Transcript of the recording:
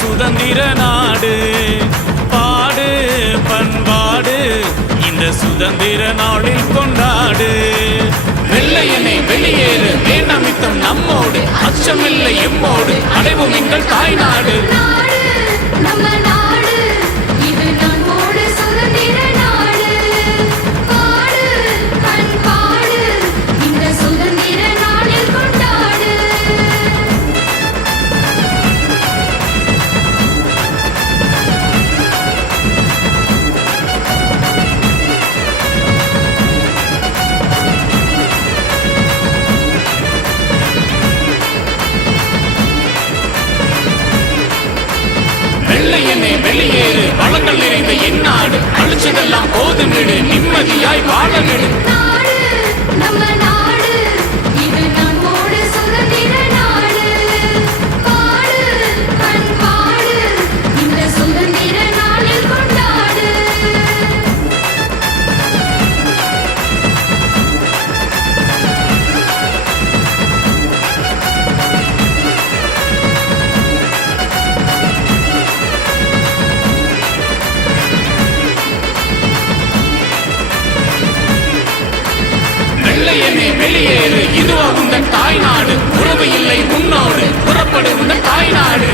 சுதந்திர நாடு. பாடு பண்பாடு இந்த சுதந்திர நாளில் கொண்டாடு. வெள்ளையனை வெளியேறு வேணமித்தம் நம்மோடு, அச்சமில்லை எம்மோடு, அடைவோம் எங்கள் தாய்நாடு. வெள்ளையனே வெளியேறு, வளங்கள் நிறைந்த எந்நாடு, அழிச்சதெல்லாம் போதும் விடு, நிம்மதியாய் வாழ விடு. வெள்ளையனே வெளியேறு, இதுவா உந்தன் தாய்நாடு. உறவு இல்லை உன்னோடு, புறப்படு உந்தன் தாய்நாடு.